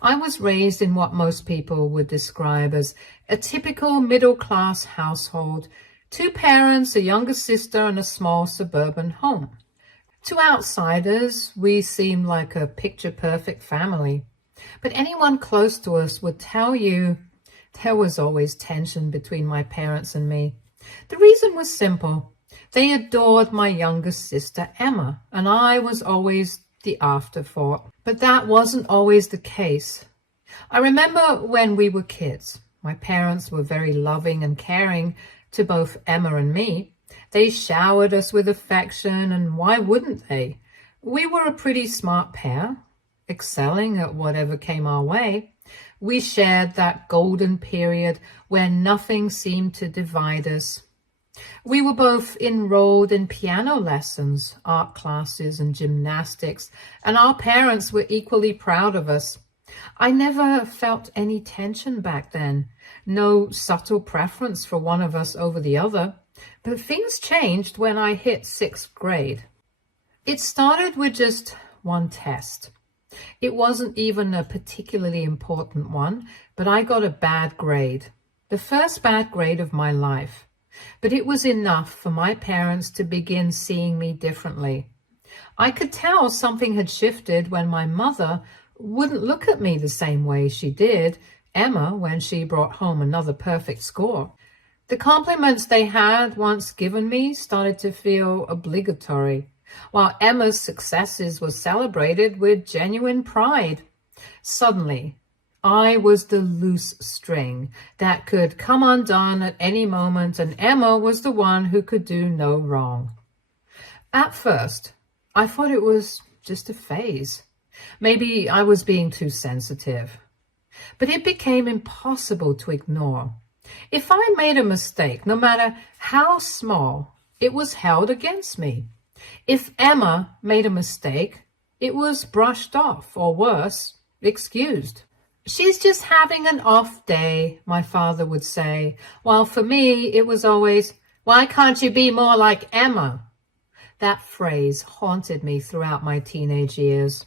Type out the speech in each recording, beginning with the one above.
I was raised in what most people would describe as a typical middle-class household. Two parents, a younger sister, and a small suburban home. To outsiders, we seemed like a picture-perfect family. But anyone close to us would tell you there was always tension between my parents and me. The reason was simple. They adored my younger sister, Emma, and I was always the afterthought. But that wasn't always the case. I remember when we were kids, my parents were very loving and caring to both Emma and me. They showered us with affection, and why wouldn't they? We were a pretty smart pair, excelling at whatever came our way. We shared that golden period where nothing seemed to divide us. We were both enrolled in piano lessons, art classes, and gymnastics, and our parents were equally proud of us. I never felt any tension back then, no subtle preference for one of us over the other. But things changed when I hit 6th grade. It started with just one test. It wasn't even a particularly important one, but I got a bad grade. The first bad grade of my life. But it was enough for my parents to begin seeing me differently. I could tell something had shifted when my mother wouldn't look at me the same way she did Emma when she brought home another perfect score. The compliments they had once given me started to feel obligatory, while Emma's successes were celebrated with genuine pride. Suddenly, I was the loose string that could come undone at any moment, and Emma was the one who could do no wrong. At first, I thought it was just a phase. Maybe I was being too sensitive. But it became impossible to ignore. If I made a mistake, no matter how small, it was held against me. If Emma made a mistake, it was brushed off, or worse, excused. "She's just having an off day," my father would say, while for me it was always, "Why can't you be more like Emma?" That phrase haunted me throughout my teenage years.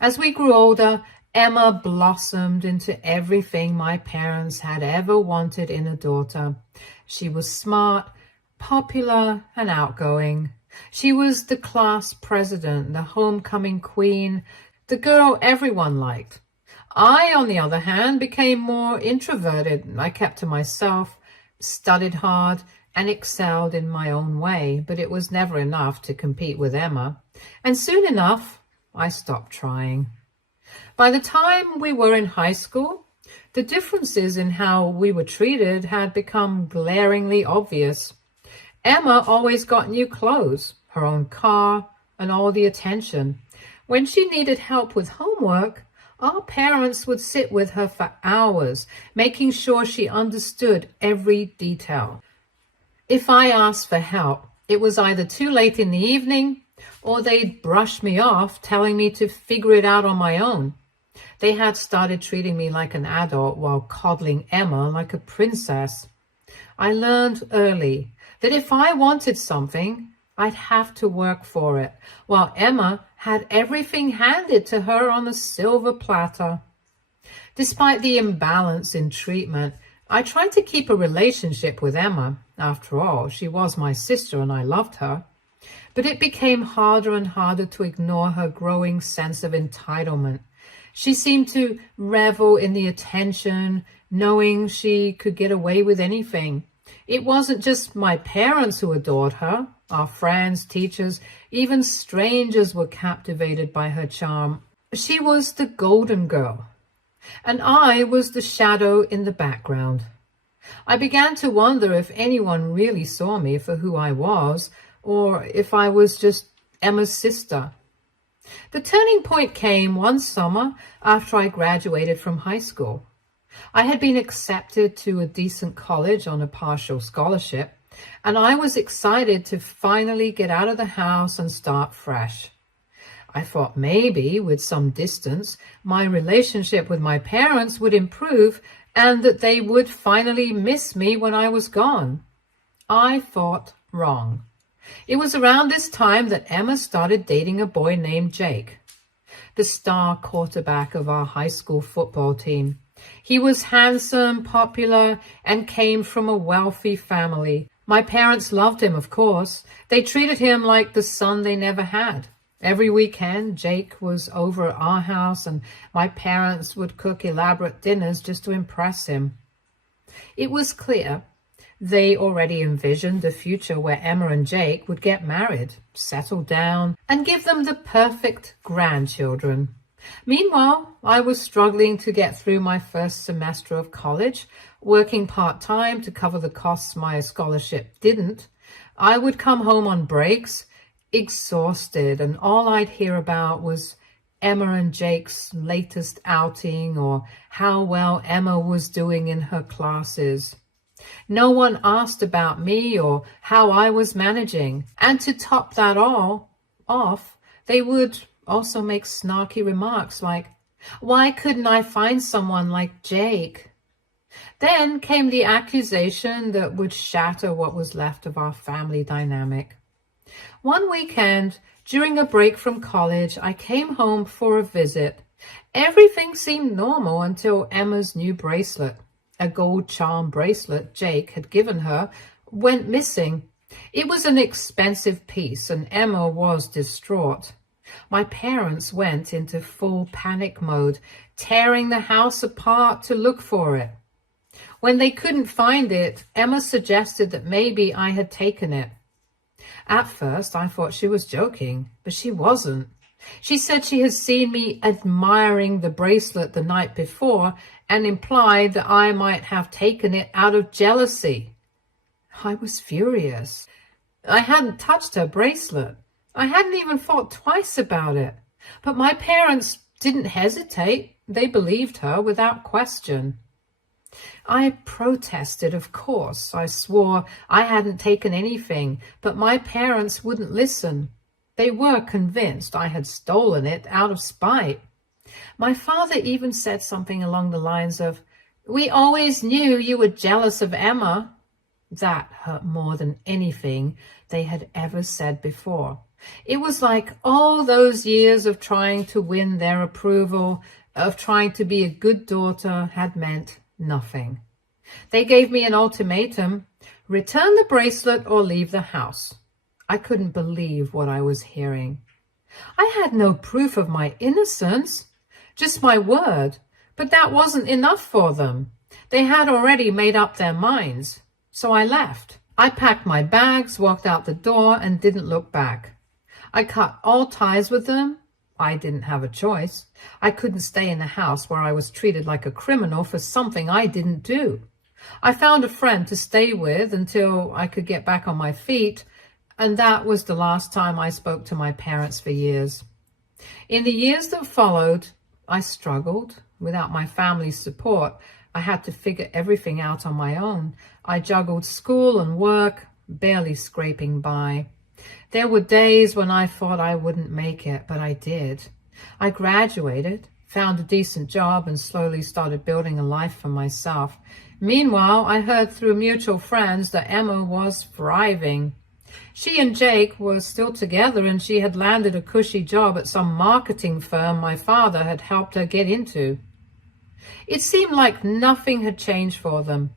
As we grew older, Emma blossomed into everything my parents had ever wanted in a daughter. She was smart, popular, and outgoing. She was the class president, the homecoming queen, the girl everyone liked. I, on the other hand, became more introverted. I kept to myself, studied hard, and excelled in my own way, but it was never enough to compete with Emma. And soon enough, I stopped trying. By the time we were in high school, the differences in how we were treated had become glaringly obvious. Emma always got new clothes, her own car, and all the attention. When she needed help with homework, our parents would sit with her for hours, making sure she understood every detail. If I asked for help, it was either too late in the evening, or they'd brush me off, telling me to figure it out on my own. They had started treating me like an adult while coddling Emma like a princess. I learned early that if I wanted something, I'd have to work for it, while Emma had everything handed to her on a silver platter. Despite the imbalance in treatment, I tried to keep a relationship with Emma. After all, she was my sister and I loved her. But it became harder and harder to ignore her growing sense of entitlement. She seemed to revel in the attention, knowing she could get away with anything. It wasn't just my parents who adored her. Our friends, teachers, even strangers were captivated by her charm. She was the golden girl, and I was the shadow in the background. I began to wonder if anyone really saw me for who I was, or if I was just Emma's sister. The turning point came one summer after I graduated from high school. I had been accepted to a decent college on a partial scholarship, and I was excited to finally get out of the house and start fresh. I thought maybe, with some distance, my relationship with my parents would improve and that they would finally miss me when I was gone. I thought wrong. It was around this time that Emma started dating a boy named Jake. the star quarterback of our high school football team. He was handsome, popular, and came from a wealthy family. My parents loved him, of course. They treated him like the son they never had. Every weekend, Jake was over at our house, and my parents would cook elaborate dinners just to impress him. It was clear they already envisioned a future where Emma and Jake would get married, settle down, and give them the perfect grandchildren. Meanwhile, I was struggling to get through my first semester of college, working part-time to cover the costs my scholarship didn't. I would come home on breaks, exhausted, and all I'd hear about was Emma and Jake's latest outing or how well Emma was doing in her classes. No one asked about me or how I was managing. And to top that all off, they would also make snarky remarks like, "Why couldn't I find someone like Jake?" Then came the accusation that would shatter what was left of our family dynamic. One weekend, during a break from college, I came home for a visit. Everything seemed normal until Emma's new bracelet, a gold charm bracelet Jake had given her, went missing. It was an expensive piece, and Emma was distraught. My parents went into full panic mode, tearing the house apart to look for it. When they couldn't find it, Emma suggested that maybe I had taken it. At first, I thought she was joking, but she wasn't. She said she had seen me admiring the bracelet the night before and implied that I might have taken it out of jealousy. I was furious. I hadn't touched her bracelet. I hadn't even thought twice about it. But my parents didn't hesitate. They believed her without question. I protested, of course. I swore I hadn't taken anything, but my parents wouldn't listen. They were convinced I had stolen it out of spite. My father even said something along the lines of, "We always knew you were jealous of Emma." That hurt more than anything they had ever said before. It was like all those years of trying to win their approval, of trying to be a good daughter, had meant nothing. They gave me an ultimatum: return the bracelet or leave the house. I couldn't believe what I was hearing. I had no proof of my innocence, just my word, but that wasn't enough for them. They had already made up their minds, so I left. I packed my bags, walked out the door, and didn't look back. I cut all ties with them. I didn't have a choice. I couldn't stay in the house where I was treated like a criminal for something I didn't do. I found a friend to stay with until I could get back on my feet, and that was the last time I spoke to my parents for years. In the years that followed, I struggled. Without my family's support, I had to figure everything out on my own. I juggled school and work, barely scraping by. There were days when I thought I wouldn't make it, but I did. I graduated, found a decent job, and slowly started building a life for myself. Meanwhile, I heard through mutual friends that Emma was thriving. She and Jake were still together, and she had landed a cushy job at some marketing firm my father had helped her get into. It seemed like nothing had changed for them.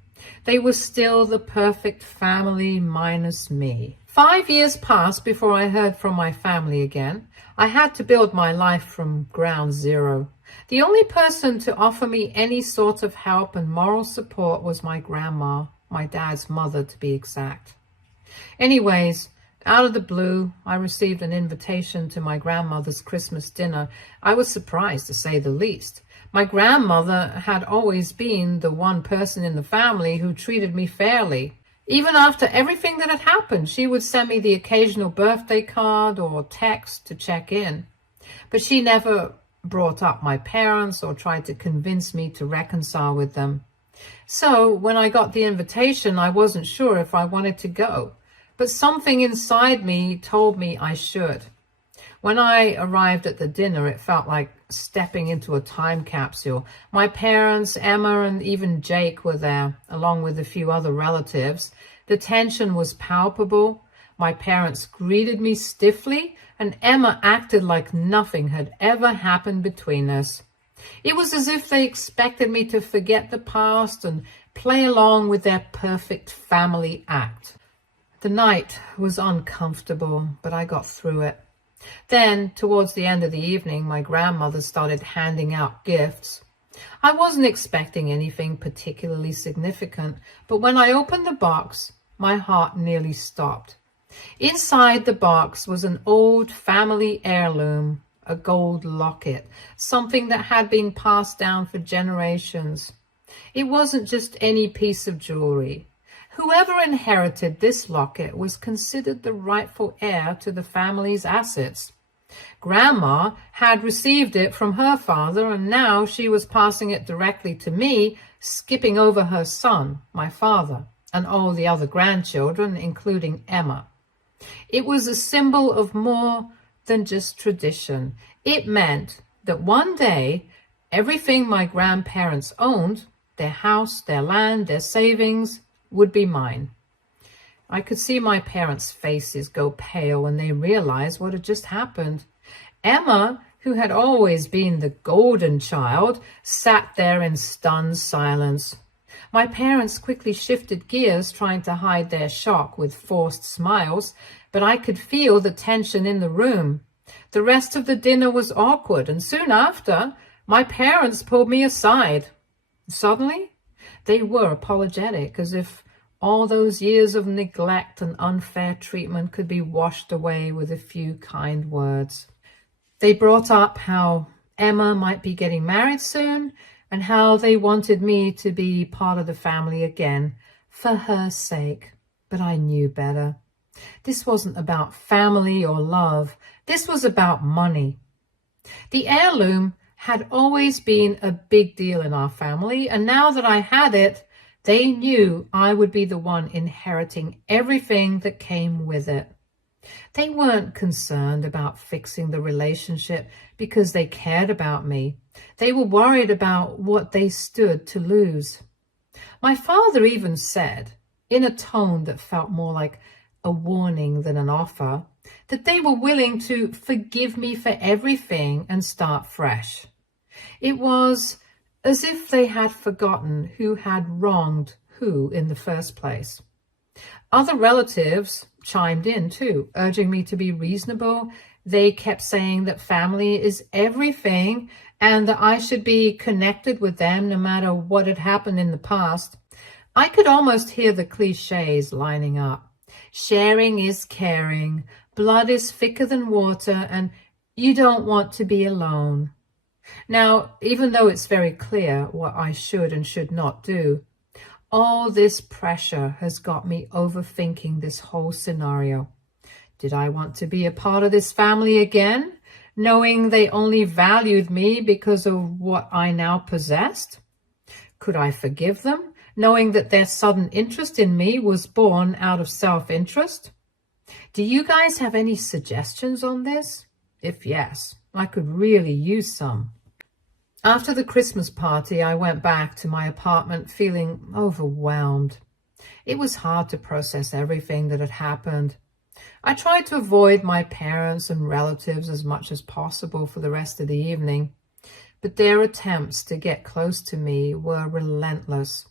They were still the perfect family minus me. 5 years passed before I heard from my family again. I had to build my life from ground zero. The only person to offer me any sort of help and moral support was my grandma, my dad's mother to be exact. Anyways, out of the blue, I received an invitation to my grandmother's Christmas dinner. I was surprised, to say the least. My grandmother had always been the one person in the family who treated me fairly. Even after everything that had happened, she would send me the occasional birthday card or text to check in. But she never brought up my parents or tried to convince me to reconcile with them. So when I got the invitation, I wasn't sure if I wanted to go. But something inside me told me I should. When I arrived at the dinner, it felt like stepping into a time capsule. My parents, Emma, and even Jake were there, along with a few other relatives. The tension was palpable. My parents greeted me stiffly and Emma acted like nothing had ever happened between us. It was as if they expected me to forget the past and play along with their perfect family act. The night was uncomfortable, but I got through it. Then, towards the end of the evening, my grandmother started handing out gifts. I wasn't expecting anything particularly significant, but when I opened the box, my heart nearly stopped. Inside the box was an old family heirloom, a gold locket, something that had been passed down for generations. It wasn't just any piece of jewelry. Whoever inherited this locket was considered the rightful heir to the family's assets. Grandma had received it from her father, and now she was passing it directly to me, skipping over her son, my father, and all the other grandchildren, including Emma. It was a symbol of more than just tradition. It meant that one day, everything my grandparents owned, their house, their land, their savings, would be mine. I could see my parents' faces go pale when they realized what had just happened. Emma, who had always been the golden child, sat there in stunned silence. My parents quickly shifted gears, trying to hide their shock with forced smiles, but I could feel the tension in the room. The rest of the dinner was awkward, and soon after, my parents pulled me aside. Suddenly, they were apologetic, as if all those years of neglect and unfair treatment could be washed away with a few kind words. They brought up how Emma might be getting married soon and how they wanted me to be part of the family again for her sake. But I knew better. This wasn't about family or love. This was about money. The heirloom had always been a big deal in our family, and now that I had it, they knew I would be the one inheriting everything that came with it. They weren't concerned about fixing the relationship because they cared about me. They were worried about what they stood to lose. My father even said, in a tone that felt more like a warning than an offer, that they were willing to forgive me for everything and start fresh. It was as if they had forgotten who had wronged who in the first place. Other relatives chimed in too, urging me to be reasonable. They kept saying that family is everything and that I should be connected with them no matter what had happened in the past. I could almost hear the cliches lining up. Sharing is caring, blood is thicker than water, and you don't want to be alone. Now, even though it's very clear what I should and should not do, all this pressure has got me overthinking this whole scenario. Did I want to be a part of this family again, knowing they only valued me because of what I now possessed? Could I forgive them, knowing that their sudden interest in me was born out of self-interest? Do you guys have any suggestions on this? If yes, I could really use some. After the Christmas party, I went back to my apartment feeling overwhelmed. It was hard to process everything that had happened. I tried to avoid my parents and relatives as much as possible for the rest of the evening, but their attempts to get close to me were relentless.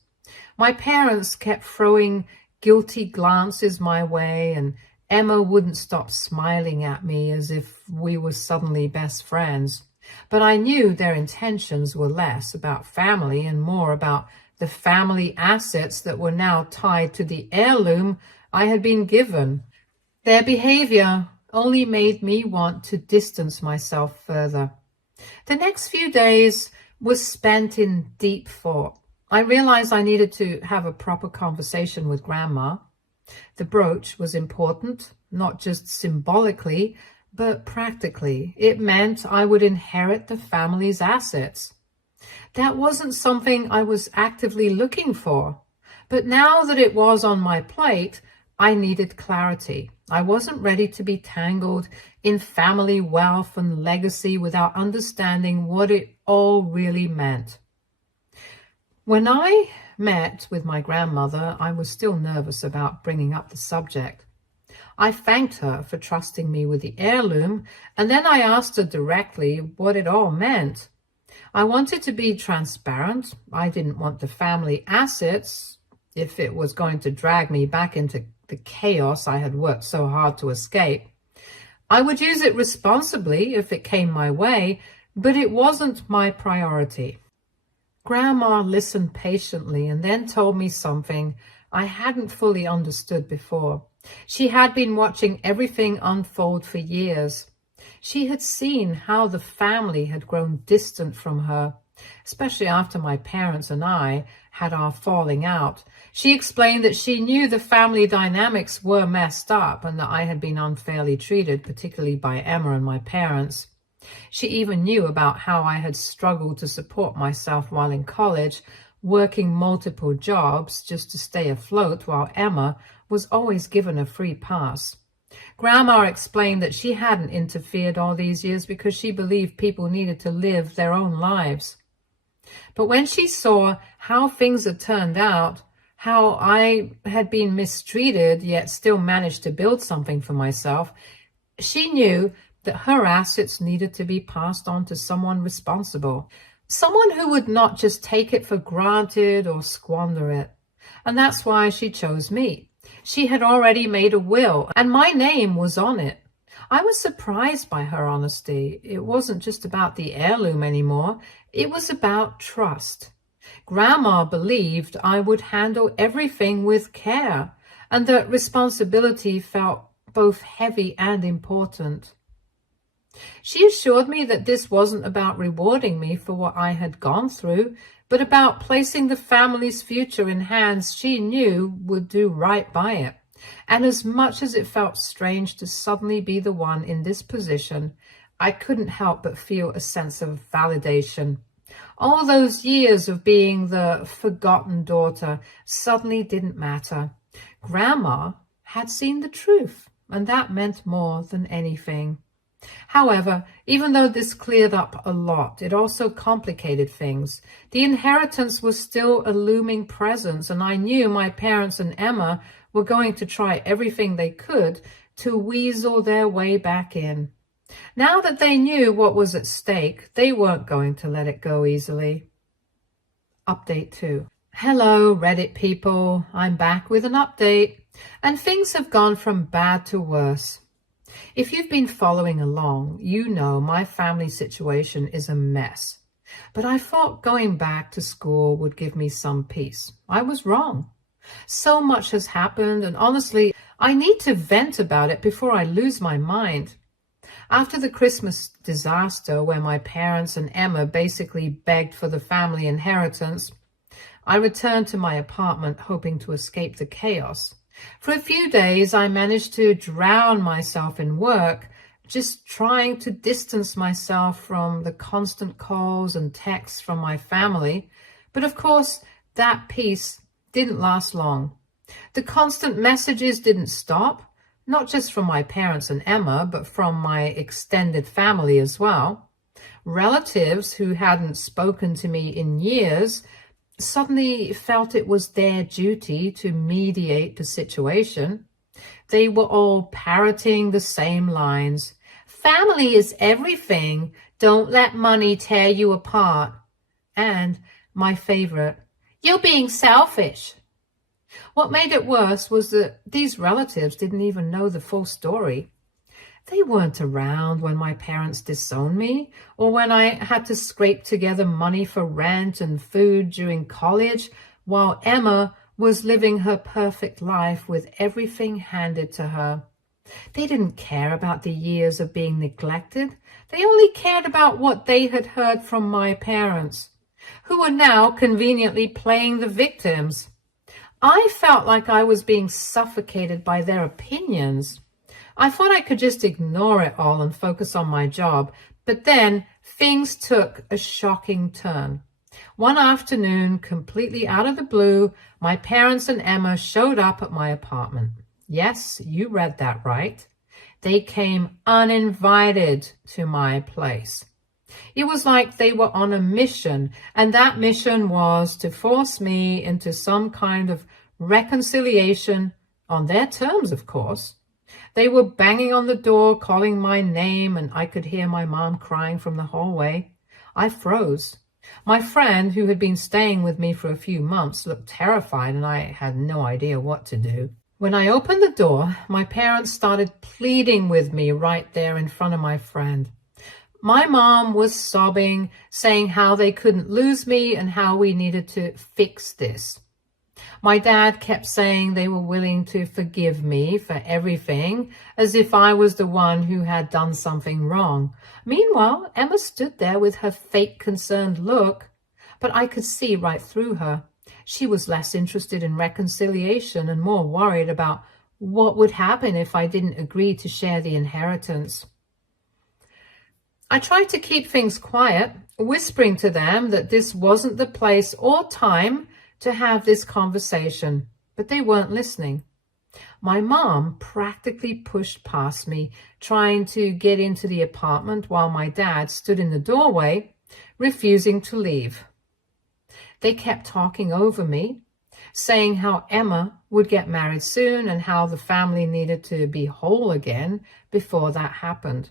My parents kept throwing guilty glances my way, and Emma wouldn't stop smiling at me as if we were suddenly best friends. But I knew their intentions were less about family and more about the family assets that were now tied to the heirloom I had been given. Their behavior only made me want to distance myself further. The next few days was spent in deep thought. I realized I needed to have a proper conversation with Grandma. The brooch was important, not just symbolically, but practically. It meant I would inherit the family's assets. That wasn't something I was actively looking for, but now that it was on my plate, I needed clarity. I wasn't ready to be tangled in family wealth and legacy without understanding what it all really meant. When I met with my grandmother, I was still nervous about bringing up the subject. I thanked her for trusting me with the heirloom, and then I asked her directly what it all meant. I wanted to be transparent. I didn't want the family assets if it was going to drag me back into the chaos I had worked so hard to escape. I would use it responsibly if it came my way, but it wasn't my priority. Grandma listened patiently and then told me something I hadn't fully understood before. She had been watching everything unfold for years. She had seen how the family had grown distant from her, especially after my parents and I had our falling out. She explained that she knew the family dynamics were messed up and that I had been unfairly treated, particularly by Emma and my parents. She even knew about how I had struggled to support myself while in college, working multiple jobs just to stay afloat while Emma was always given a free pass. Grandma explained that she hadn't interfered all these years because she believed people needed to live their own lives. But when she saw how things had turned out, how I had been mistreated yet still managed to build something for myself, she knew that her assets needed to be passed on to someone responsible, someone who would not just take it for granted or squander it. And that's why she chose me. She had already made a will, and my name was on it. I was surprised by her honesty. It wasn't just about the heirloom anymore. It was about trust. Grandma believed I would handle everything with care, and that responsibility felt both heavy and important. She assured me that this wasn't about rewarding me for what I had gone through, but about placing the family's future in hands she knew would do right by it. And as much as it felt strange to suddenly be the one in this position, I couldn't help but feel a sense of validation. All those years of being the forgotten daughter suddenly didn't matter. Grandma had seen the truth, and that meant more than anything. However, even though this cleared up a lot, it also complicated things. The inheritance was still a looming presence, and I knew my parents and Emma were going to try everything they could to weasel their way back in. Now that they knew what was at stake, they weren't going to let it go easily. Update 2. Hello, Reddit people. I'm back with an update, and things have gone from bad to worse. If you've been following along, you know my family situation is a mess. But I thought going back to school would give me some peace. I was wrong. So much has happened, and honestly, I need to vent about it before I lose my mind. After the Christmas disaster, where my parents and Emma basically begged for the family inheritance, I returned to my apartment hoping to escape the chaos. For a few days, I managed to drown myself in work, just trying to distance myself from the constant calls and texts from my family. But of course, that peace didn't last long. The constant messages didn't stop, not just from my parents and Emma, but from my extended family as well. Relatives who hadn't spoken to me in years suddenly felt it was their duty to mediate the situation. They were all parroting the same lines. Family is everything. Don't let money tear you apart. And my favorite, you're being selfish. What made it worse was that these relatives didn't even know the full story. They weren't around when my parents disowned me, or when I had to scrape together money for rent and food during college, while Emma was living her perfect life with everything handed to her. They didn't care about the years of being neglected. They only cared about what they had heard from my parents, who were now conveniently playing the victims. I felt like I was being suffocated by their opinions. I thought I could just ignore it all and focus on my job, but then things took a shocking turn. One afternoon, completely out of the blue, my parents and Emma showed up at my apartment. Yes, you read that right. They came uninvited to my place. It was like they were on a mission, and that mission was to force me into some kind of reconciliation on their terms, of course. They were banging on the door, calling my name, and I could hear my mom crying from the hallway. I froze. My friend, who had been staying with me for a few months, looked terrified, and I had no idea what to do. When I opened the door, my parents started pleading with me right there in front of my friend. My mom was sobbing, saying how they couldn't lose me and how we needed to fix this. My dad kept saying they were willing to forgive me for everything, as if I was the one who had done something wrong. Meanwhile, Emma stood there with her fake concerned look, but I could see right through her. She was less interested in reconciliation and more worried about what would happen if I didn't agree to share the inheritance. I tried to keep things quiet, whispering to them that this wasn't the place or time to have this conversation, but they weren't listening. My mom practically pushed past me, trying to get into the apartment while my dad stood in the doorway, refusing to leave. They kept talking over me, saying how Emma would get married soon and how the family needed to be whole again before that happened.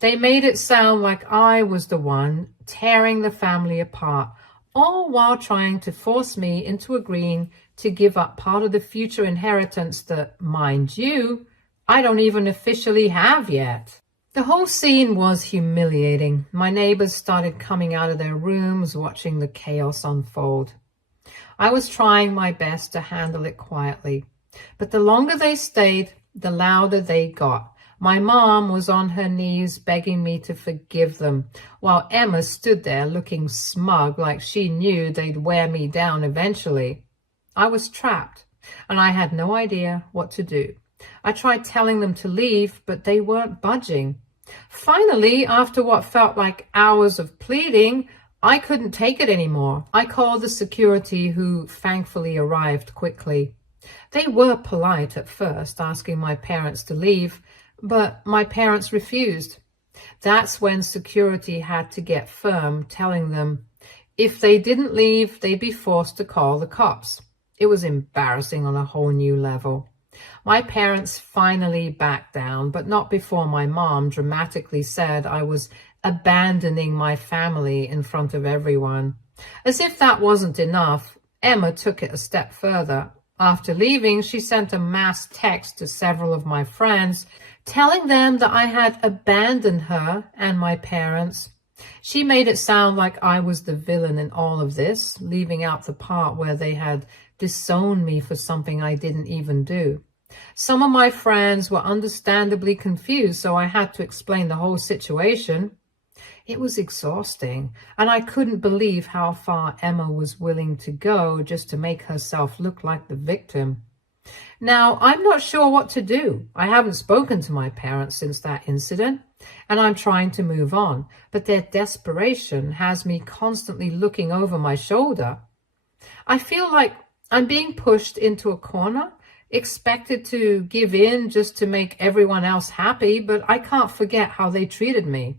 They made it sound like I was the one tearing the family apart, all while trying to force me into agreeing to give up part of the future inheritance that, mind you, I don't even officially have yet. The whole scene was humiliating. My neighbors started coming out of their rooms, watching the chaos unfold. I was trying my best to handle it quietly, but the longer they stayed, the louder they got. My mom was on her knees begging me to forgive them, while Emma stood there looking smug, like she knew they'd wear me down eventually. I was trapped, and I had no idea what to do. I tried telling them to leave, but they weren't budging. Finally, after what felt like hours of pleading, I couldn't take it anymore. I called the security, who thankfully arrived quickly. They were polite at first, asking my parents to leave, but my parents refused. That's when security had to get firm, telling them if they didn't leave, they'd be forced to call the cops. It was embarrassing on a whole new level. My parents finally backed down, but not before my mom dramatically said I was abandoning my family in front of everyone. As if that wasn't enough, Emma took it a step further. After leaving, she sent a mass text to several of my friends, telling them that I had abandoned her and my parents. She made it sound like I was the villain in all of this, leaving out the part where they had disowned me for something I didn't even do. Some of my friends were understandably confused, so I had to explain the whole situation. It was exhausting, and I couldn't believe how far Emma was willing to go just to make herself look like the victim. Now, I'm not sure what to do. I haven't spoken to my parents since that incident, and I'm trying to move on, but their desperation has me constantly looking over my shoulder. I feel like I'm being pushed into a corner, expected to give in just to make everyone else happy, but I can't forget how they treated me.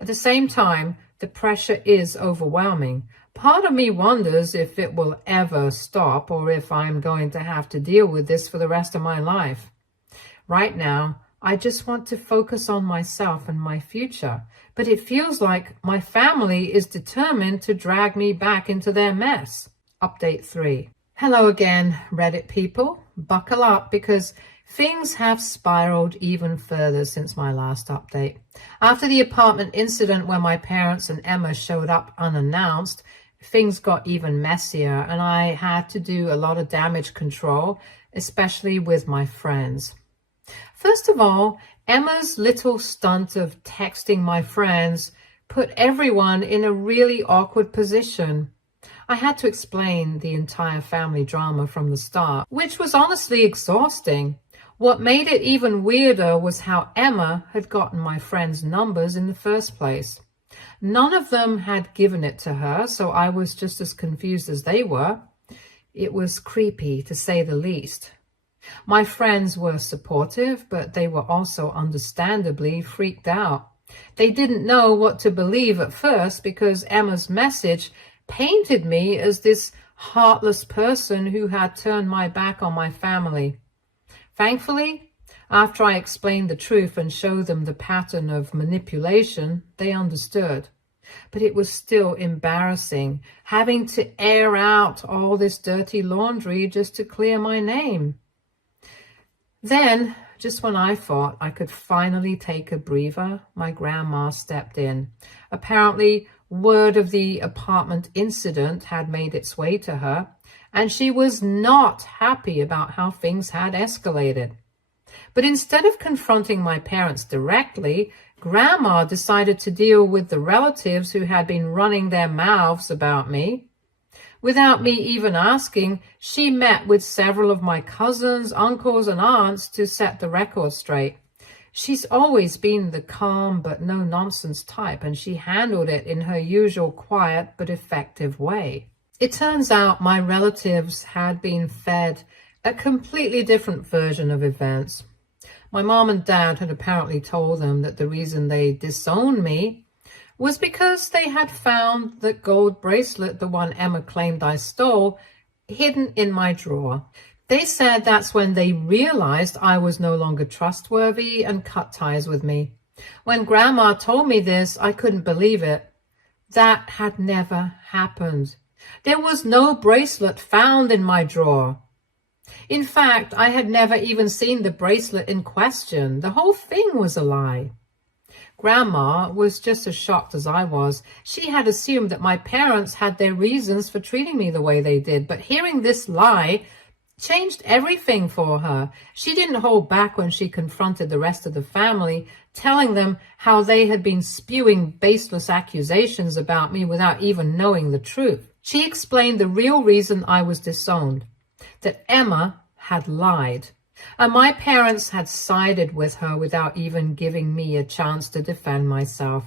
At the same time, the pressure is overwhelming. Part of me wonders if it will ever stop or if I'm going to have to deal with this for the rest of my life. Right now, I just want to focus on myself and my future, but it feels like my family is determined to drag me back into their mess. Update 3. Hello again, Reddit people. Buckle up because things have spiraled even further since my last update. After the apartment incident where my parents and Emma showed up unannounced, things got even messier and I had to do a lot of damage control, especially with my friends. First of all, Emma's little stunt of texting my friends put everyone in a really awkward position. I had to explain the entire family drama from the start, which was honestly exhausting. What made it even weirder was how Emma had gotten my friends' numbers in the first place. None of them had given it to her, so I was just as confused as they were. It was creepy, to say the least. My friends were supportive, but they were also understandably freaked out. They didn't know what to believe at first because Emma's message painted me as this heartless person who had turned my back on my family. Thankfully, After I explained the truth and showed them the pattern of manipulation, they understood. But it was still embarrassing, having to air out all this dirty laundry just to clear my name. Then, just when I thought I could finally take a breather, my grandma stepped in. Apparently, word of the apartment incident had made its way to her, and she was not happy about how things had escalated. But instead of confronting my parents directly, Grandma decided to deal with the relatives who had been running their mouths about me. Without me even asking, she met with several of my cousins, uncles, and aunts to set the record straight. She's always been the calm but no-nonsense type, and she handled it in her usual quiet but effective way. It turns out my relatives had been fed a completely different version of events. My mom and dad had apparently told them that the reason they disowned me was because they had found the gold bracelet, the one Emma claimed I stole, hidden in my drawer. They said that's when they realized I was no longer trustworthy and cut ties with me. When Grandma told me this, I couldn't believe it. That had never happened. There was no bracelet found in my drawer. In fact, I had never even seen the bracelet in question. The whole thing was a lie. Grandma was just as shocked as I was. She had assumed that my parents had their reasons for treating me the way they did, but hearing this lie changed everything for her. She didn't hold back when she confronted the rest of the family, telling them how they had been spewing baseless accusations about me without even knowing the truth. She explained the real reason I was disowned, that Emma had lied, and my parents had sided with her without even giving me a chance to defend myself.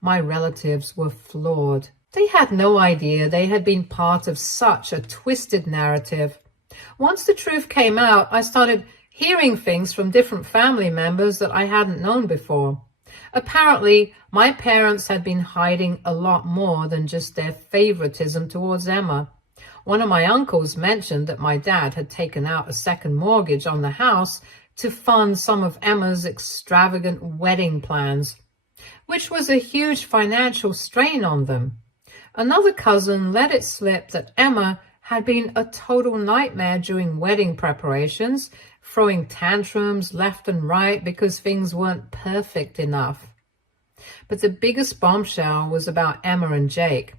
My relatives were floored. They had no idea they had been part of such a twisted narrative. Once the truth came out, I started hearing things from different family members that I hadn't known before. Apparently, my parents had been hiding a lot more than just their favoritism towards Emma. One of my uncles mentioned that my dad had taken out a second mortgage on the house to fund some of Emma's extravagant wedding plans, which was a huge financial strain on them. Another cousin let it slip that Emma had been a total nightmare during wedding preparations, throwing tantrums left and right because things weren't perfect enough. But the biggest bombshell was about Emma and Jake.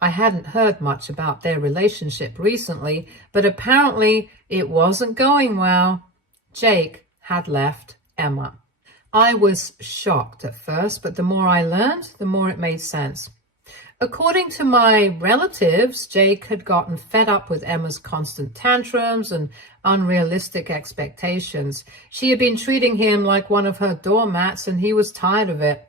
I hadn't heard much about their relationship recently, but apparently it wasn't going well. Jake had left Emma. I was shocked at first, but the more I learned, the more it made sense. According to my relatives, Jake had gotten fed up with Emma's constant tantrums and unrealistic expectations. She had been treating him like one of her doormats, and he was tired of it.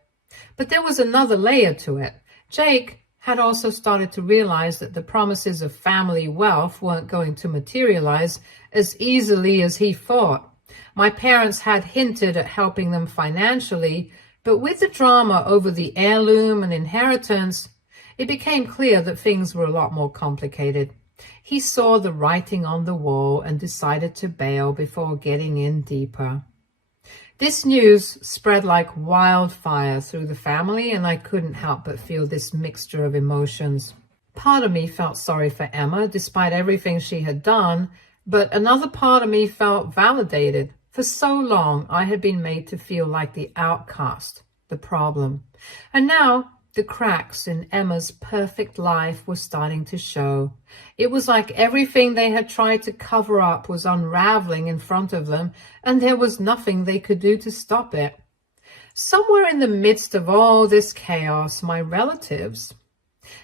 But there was another layer to it. Jake had also started to realize that the promises of family wealth weren't going to materialize as easily as he thought. My parents had hinted at helping them financially, but with the drama over the heirloom and inheritance, it became clear that things were a lot more complicated. He saw the writing on the wall and decided to bail before getting in deeper. This news spread like wildfire through the family, and I couldn't help but feel this mixture of emotions. Part of me felt sorry for Emma, despite everything she had done, but another part of me felt validated. For so long, I had been made to feel like the outcast, the problem. And now, the cracks in Emma's perfect life were starting to show. It was like everything they had tried to cover up was unraveling in front of them, and there was nothing they could do to stop it. Somewhere in the midst of all this chaos, my relatives,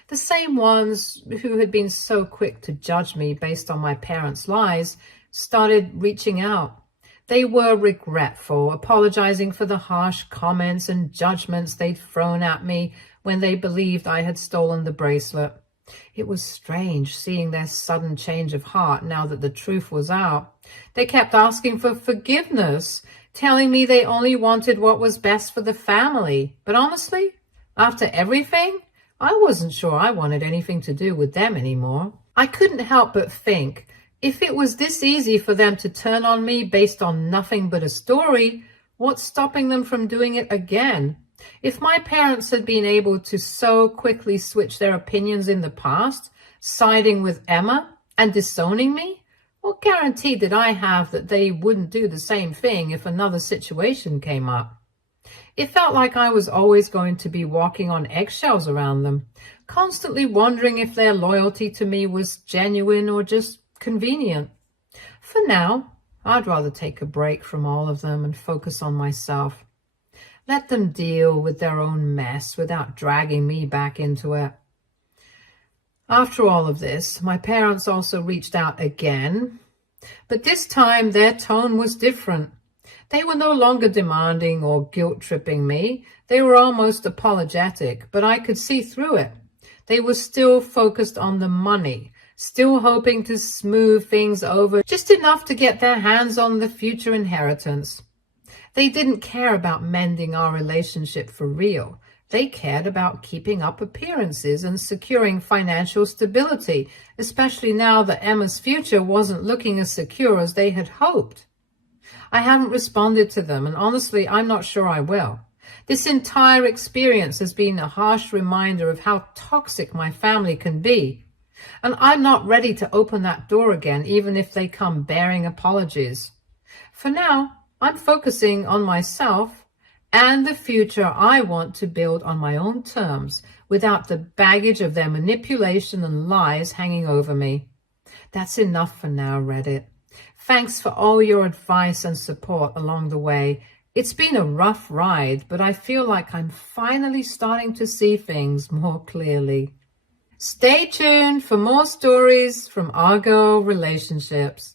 the same ones who had been so quick to judge me based on my parents' lies, started reaching out. They were regretful, apologizing for the harsh comments and judgments they'd thrown at me when they believed I had stolen the bracelet. It was strange seeing their sudden change of heart now that the truth was out. They kept asking for forgiveness, telling me they only wanted what was best for the family. But honestly, after everything, I wasn't sure I wanted anything to do with them anymore. I couldn't help but think, If it was this easy for them to turn on me based on nothing but a story, what's stopping them from doing it again? If my parents had been able to so quickly switch their opinions in the past, siding with Emma and disowning me, what guarantee did I have that they wouldn't do the same thing if another situation came up? It felt like I was always going to be walking on eggshells around them, constantly wondering if their loyalty to me was genuine or just convenient. For now, I'd rather take a break from all of them and focus on myself. Let them deal with their own mess without dragging me back into it. After all of this, my parents also reached out again, but this time their tone was different. They were no longer demanding or guilt-tripping me. They were almost apologetic, but I could see through it. They were still focused on the money, still hoping to smooth things over just enough to get their hands on the future inheritance. They didn't care about mending our relationship for real. They cared about keeping up appearances and securing financial stability, especially now that Emma's future wasn't looking as secure as they had hoped. I haven't responded to them, and honestly, I'm not sure I will. This entire experience has been a harsh reminder of how toxic my family can be. And I'm not ready to open that door again, even if they come bearing apologies. For now, I'm focusing on myself and the future I want to build on my own terms, without the baggage of their manipulation and lies hanging over me. That's enough for now, Reddit. Thanks for all your advice and support along the way. It's been a rough ride, but I feel like I'm finally starting to see things more clearly. Stay tuned for more stories from Argo Relationships.